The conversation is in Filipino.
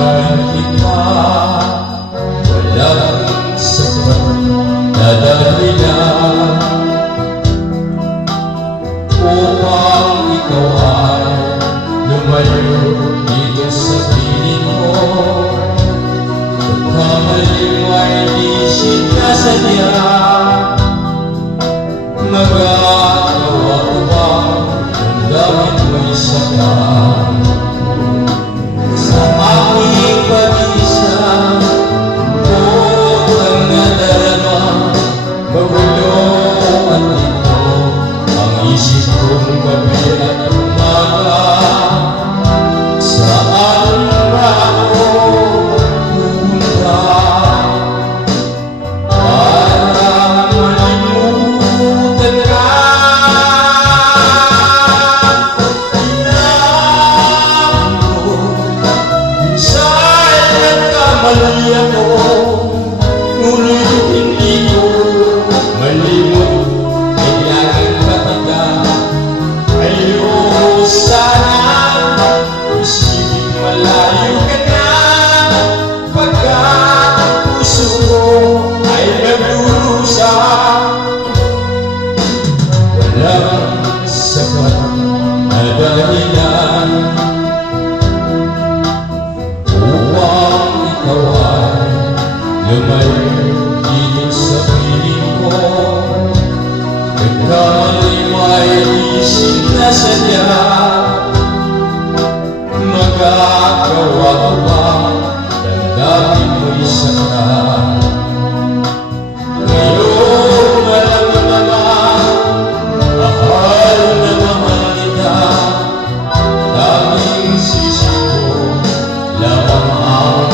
mahal kita, walang sapat na dahilan upang ikaw ay lumayo dito sa piling ko. Pagkamaling ay di sinasadya, magagawa ko bang damdamin mo'y sapat sa aking pag-isa? Utang na darama, magulo at ito ang isip kong gabi at umaga. Saan ba ako pupunta para malimutan ka? Kailangan ko minsan nagkamali ako, ngunit hindi ko malimot. Kailangan ba kita? Ayoko sana isipin malayo ka na, pagkat ang puso ko ay nagdurusa. Walang sapat na dahilan upang ikaw ay lumayo dito sa piling ko. Nagkamali ay di sinasadya, magagawa ko ba damdamin mo'y sakat? Ngayon alam mo naman, mahal na mahal kita. Tanging sisi ko lamang ang